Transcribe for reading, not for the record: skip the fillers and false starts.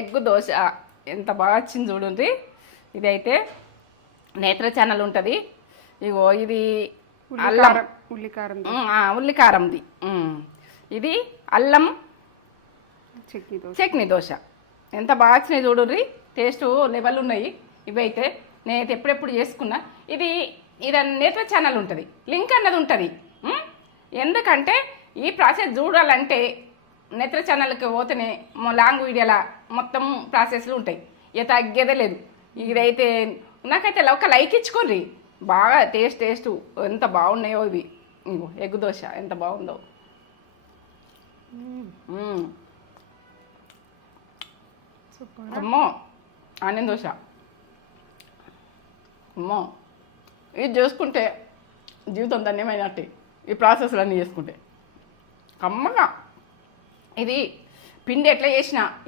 Egg dosa ఎంత బాగా వచ్చింది చూడండి. ఇదైతే నేత్ర ఛానల్ ఉంటుంది. ఇగో ఇది అల్లం ఉల్లికారంది. ఇది అల్లం చట్నీ దోశ ఎంత బాగా వచ్చినాయి చూడండి. టేస్ట్ లెవెల్ ఉన్నాయి. ఇవైతే నేనైతే ఎప్పుడెప్పుడు చేసుకున్నా. ఇది నేత్ర ఛానల్ ఉంటుంది, లింక్ అన్నది ఉంటుంది. ఎందుకంటే ఈ ప్రాసెస్ చూడాలంటే నేత్ర ఛానల్కి పోతేనే లాంగ్ వీడియోలా మొత్తం ప్రాసెస్లు ఉంటాయి. ఇక తగ్గేదే లేదు. ఇదైతే నాకైతే ఒక లైక్ ఇచ్చుకోర్రి. బాగా టేస్ట్ ఎంత బాగున్నాయో ఇవి. ఎగ్ దోశ ఎంత బాగుందో. అమ్మో ఆనియన్ దోశ అమ్మో, ఇది చేసుకుంటే జీవితం ధన్యమైనట్టే. ఈ ప్రాసెస్లు అన్నీ చేసుకుంటే కమ్మగా. ఇది పిండి ఎట్లా చేసినా